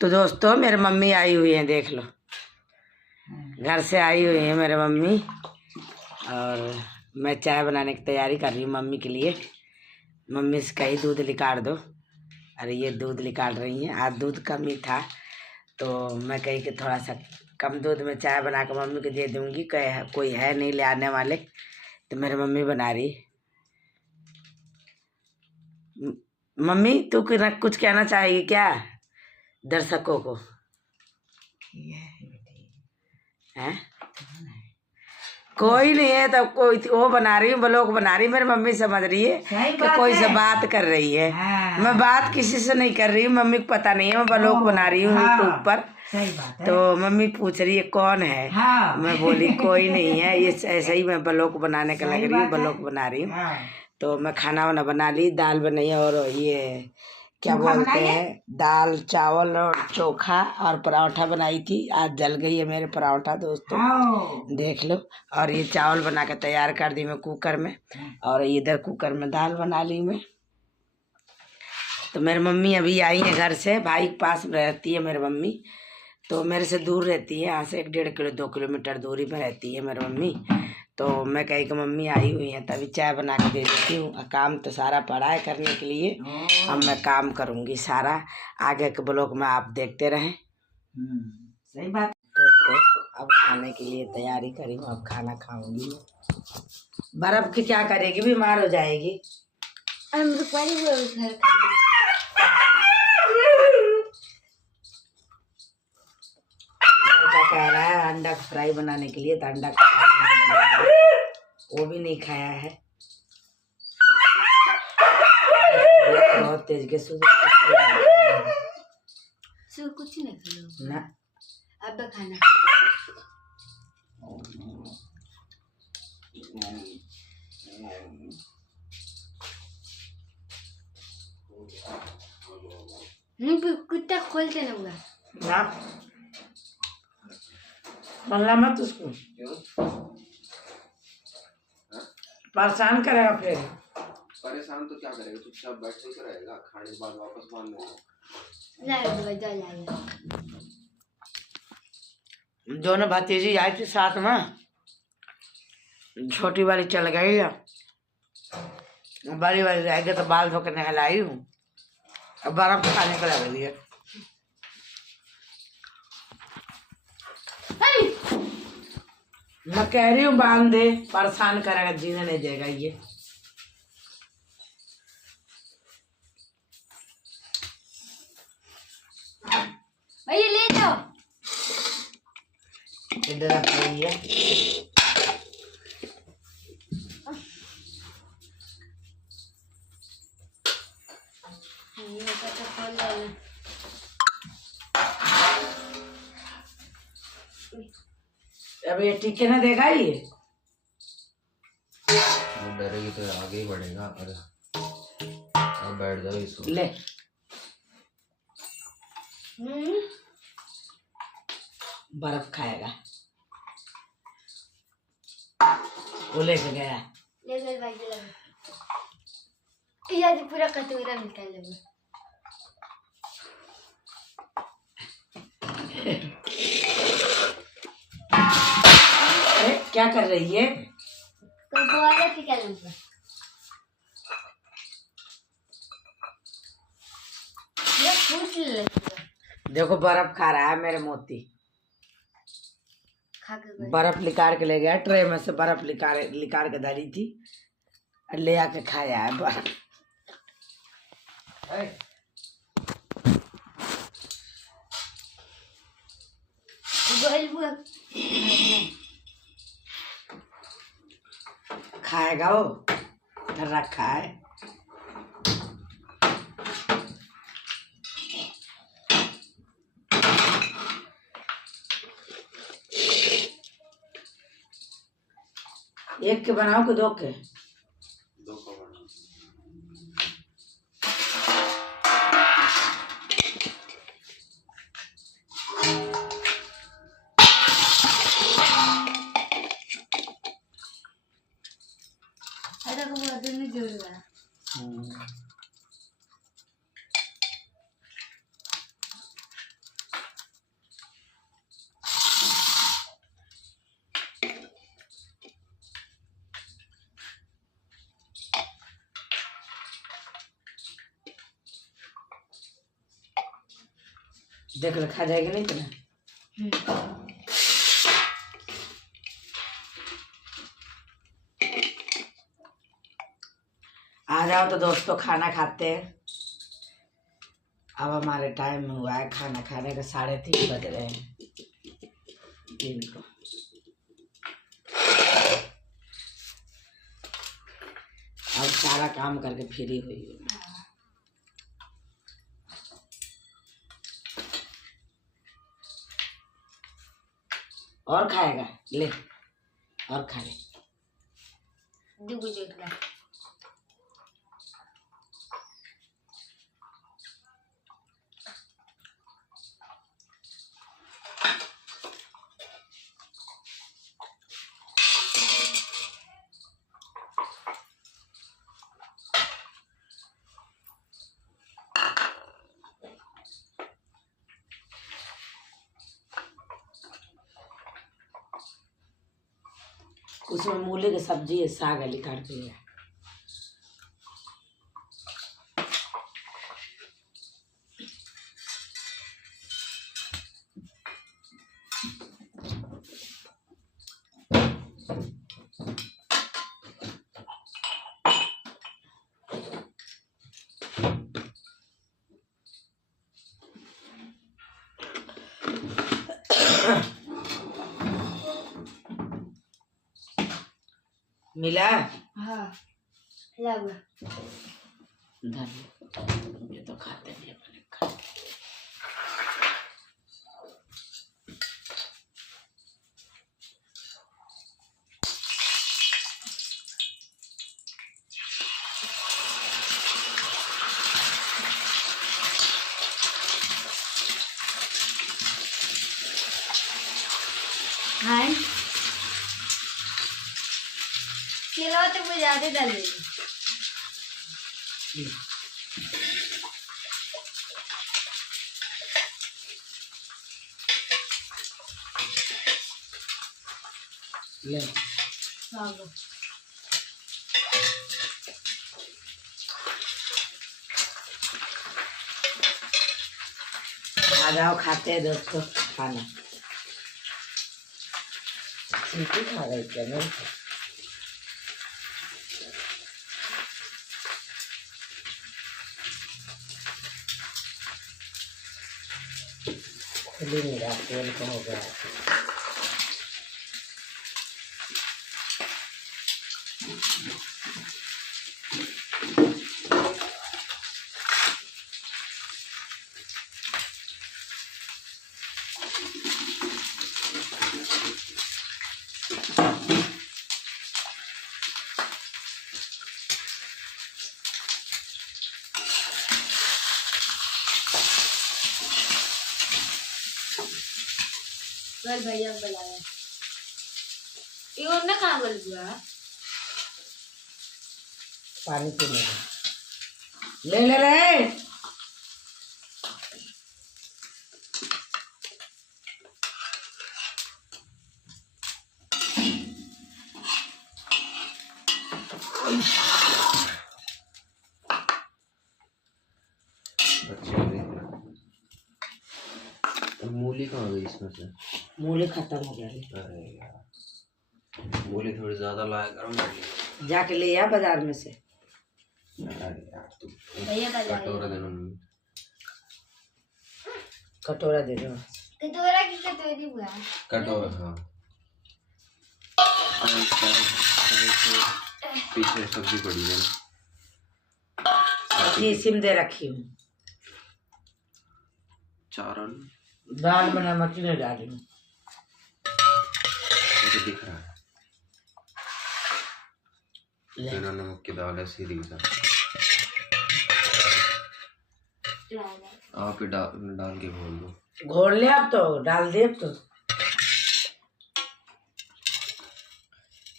तो दोस्तों मेरे मम्मी आई हुई है, देख लो, घर से आई हुई है मेरे मम्मी। और मैं चाय बनाने की तैयारी कर रही हूँ मम्मी के लिए। मम्मी से कही दूध निकाल दो, अरे ये दूध निकाल रही हैं। आज दूध कम ही था तो मैं कही कि थोड़ा सा कम दूध में चाय बना कर मम्मी को दे दूँगी। कोई है नहीं ले आने वाले, तो मेरी मम्मी बना रही। मम्मी तू कुछ कहना चाहेगी क्या दर्शकों को? है कोई नहीं है तो कोई वो बना रही हूँ, ब्लॉग बना रही। मेरी मम्मी समझ रही है कि कोई से बात कर रही है। मैं बात किसी से नहीं कर रही हूँ, मम्मी को पता नहीं है मैं ब्लॉग बना रही हूँ यूट्यूब पर। सही बात है। तो मम्मी पूछ रही है कौन है। मैं बोली कोई नहीं है, ये ऐसे ही मैं ब्लॉग बनाने का लग रही हूँ, ब्लॉग बना रही हूँ। तो मैं खाना वाना बना ली, दाल बनाई और ये क्या बोलते हैं, दाल चावल और चोखा और पराठा बनाई थी। आज जल गई है मेरे पराठा दोस्तों, देख लो। और ये चावल बना के तैयार कर दी मैं कुकर में, और इधर कुकर में दाल बना ली मैं। तो मेरी मम्मी अभी आई है घर से, भाई के पास रहती है मेरी मम्मी, तो मेरे से दूर रहती है, यहाँ से 1-1.5 2 किलोमीटर दूरी पर रहती है मेरी मम्मी। तो मैं कही कि मम्मी आई हुई है तभी चाय बना के दे देती हूँ। काम तो सारा पड़ा है करने के लिए, अब मैं काम करूँगी सारा। आगे के ब्लॉग में आप देखते रहें। सही बात। दोस्तों अब खाने के लिए तैयारी करी हूँ, अब खाना खाऊंगी। बर्फ की क्या करेगी, बीमार हो जाएगी। क्या कह रहा है अंडा फ्राई बनाने के लिए, तो अंडा वो भी नहीं खाया है। बहुत तेज के सुबह कुछ नहीं खाना ना, अब खाना। कुत्ता खोलते ना मल्ला मत उसको, परेशान करेगा फिर। परेशान तो क्या करेगा, चुपचाप बैठे ही रहेगा, खाने के बाद वापस बांध देगा। दोनों भतीजी आई थी साथ में, छोटी वाली चल गई है, बड़ी वाली रह गई तो बाल धो के नहलाई हूँ, अब बर्फ खाने को लग रही है। मैं कह रही हूँ बांध दे, परेशान करेगा, जीने नहीं देगा ये। भैया ले जाओ, इधर रख रही है। अब ये टीके ना देगा ये, डरेगी तो आगे ही बढ़ेगा। अरे अब बैठ जाओ इसको ले। बर्फ खाएगा, वो लेके गया, ले गए भाई ये पूरा कटोरा निकाल लो। क्या कर रही है? देखो बर्फ खा रहा है मेरे मोती, बर्फ निकाल के ले गया, ट्रे में से बर्फ निकाल के धरी थी, ले आके खाया है बर्फ। खाएगा वो, इधर रखा है। एक के बनाओ कि 2 के? 2 का बनाओ। देख ले खा जाएगी नहीं इतना। आ जाओ तो दोस्तों खाना खाते हैं। अब हमारे टाइम हुआ है खाना खाने का, 3:30 बज रहे हैं दिन को। अब सारा काम करके फ्री हुई हूँ। और खाएगा ले, और खा ले। उसमें मूली की सब्जी है, साग है, काट के लिया। मिला? हाँ लगा। ये तो खाते नहीं अपने खा। हाँ चलो तो वो ज्यादा डाल देंगे। ले आ जाओ खाते हैं दोस्तों खाना। सीटी खा रहे क्या? नहीं खुली नहीं रहा, तेल को हो गया। कल भैया बुलाया। ये और ना कहाँ बोल दिया? पानी पीने ले ले रे। मूली कहाँ गई इसमें से? मूली खत्म हो गया। अरे यार मूली थोड़ी ज्यादा लाया करो। जाके ले आ बाजार में से। अरे यार तू भैया बाजार कटोरा देना मम्मी। कटोरा दे दो। कटोरा की कटोरी हुआ। कटोरा हाँ। पीछे सब्जी पड़ी है ना। सिम दे रखी हूँ। चावल दाल में नमक नहीं डाली हूँ। मुझे दिख रहा है बिना नमक की दाल है सीधी सा। आप ही डाल के घोल दो। घोल ले अब तो डाल दे अब तो।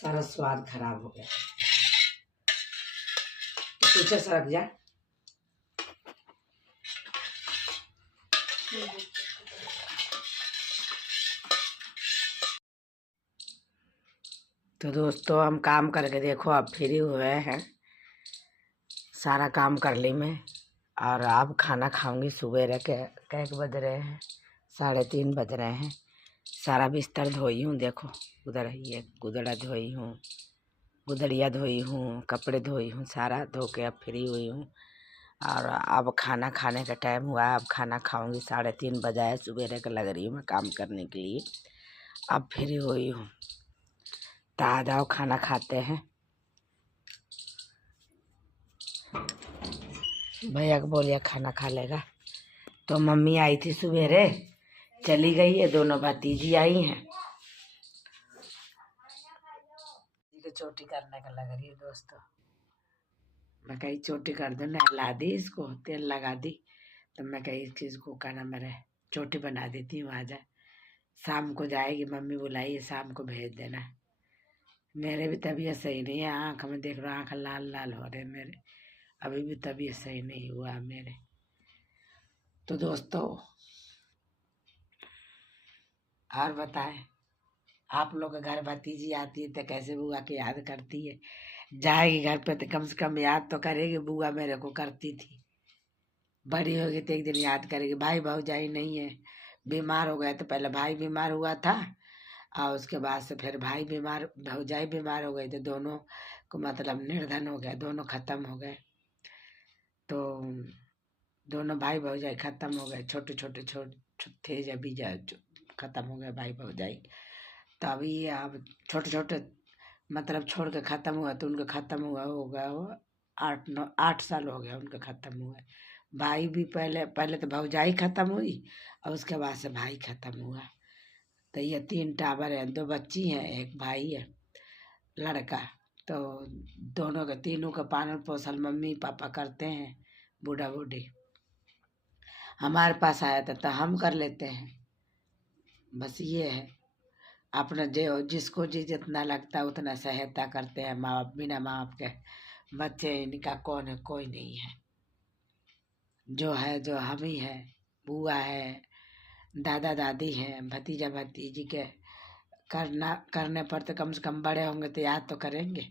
सारा स्वाद खराब हो गया। पीछे सरक जा। तो दोस्तों हम काम करके देखो अब फ्री हुए हैं। सारा काम कर ली मैं। और अब खाना खाऊंगी। सुबह के बज रहे हैं, 3:30 बज रहे हैं। सारा बिस्तर धोई हूँ, देखो उधर ये गुदड़ा धोई हूँ, गुदड़िया धोई हूँ, कपड़े धोई हूँ, सारा धो के अब फ्री हुई हूँ। और अब खाना खाने का टाइम हुआ, अब खाना खाऊंगी। 3:30 बजा है, सुबह के लग रही हूँ मैं काम करने के लिए। अब फ्री हुई हूँ, तो आ जाओ खाना खाते हैं। भैया को बोलिए खाना खा लेगा। तो मम्मी आई थी सुबेरे, चली गई है। दोनों भतीजी आई हैं। चोटी करने का लग रही है दोस्तों। मैं कही चोटी कर दो, नहला दी इसको, तेल लगा दी। तो मैं कही इस चीज को कहना मेरे चोटी बना देती हूँ, आ जाए। शाम को जाएगी, मम्मी बुलाई है, शाम को भेज देना। मेरे भी तबीयत सही नहीं है, आँख में देख रहा, आँख लाल लाल हो रहे मेरे। अभी भी तबीयत सही नहीं हुआ मेरे। तो दोस्तों और बताएं, आप लोग के घर भतीजी आती है तो कैसे बुआ की याद करती है? जाएगी घर पे तो कम से कम याद तो करेगी, बुआ मेरे को करती थी। बड़ी होगी तो एक दिन याद करेगी। भाई भौजाई नहीं है, बीमार हो गए तो पहले भाई बीमार हुआ था, और उसके बाद से फिर भाई बीमार, भौजाई बीमार हो गई, तो दोनों को मतलब निर्धन हो गया, दोनों खत्म हो गए। तो दोनों भाई भौजाई खत्म हो गए, छोटे छोटे थे जब भी खत्म हो गए भाई भौजाई। तो अभी अब छोटे छोटे मतलब छोड़ के खत्म हुआ, तो उनका खत्म हुआ हो गया वो 8 साल हो गया उनका खत्म हुआ। भाई भी पहले तो भौजाई खत्म हुई, और उसके बाद से भाई खत्म हुआ। तो ये 3 टाबर हैं, 2 बच्ची हैं, एक भाई है लड़का। तो दोनों के तीनों का पालन पोषण मम्मी पापा करते हैं, बूढ़ा बूढ़ी। हमारे पास आया था तो हम कर लेते हैं, बस ये है। अपना जो जिसको जितना लगता है उतना सहायता करते हैं माँ बाप। बिना माँ बाप के बच्चे इनका कौन है? कोई नहीं है। जो है जो हम ही है, बुआ है, दादा दादी हैं, भतीजा भतीजी के करने पर तो कम से कम बड़े होंगे तो याद तो करेंगे।